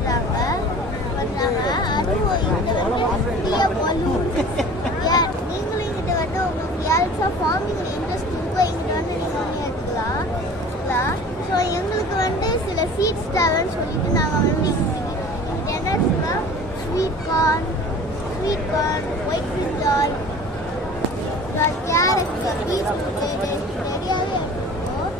பண்றாங்க அதுவும் இங்க வந்து நிறைய பலூன்ஸ் நீங்களும் இங்கிட்ட வந்து உங்களுக்கு யாருக்கும் ஃபார்மிங் இன்ட்ரெஸ்ட் இருக்கோ இங்கிட்ட வந்து நீங்கள் எடுத்துக்கலாம். ஸோ எங்களுக்கு வந்து சில சீட்ஸ் தேவைன்னு சொல்லிட்டு நாங்கள் வந்து இங்கே என்ன சொன்னால் ஸ்வீட் கார்ன், ஒயிட் பிரிஞ்சால், கேரட், பீட்ரூட் நிறையாவே எடுத்துக்கணும்.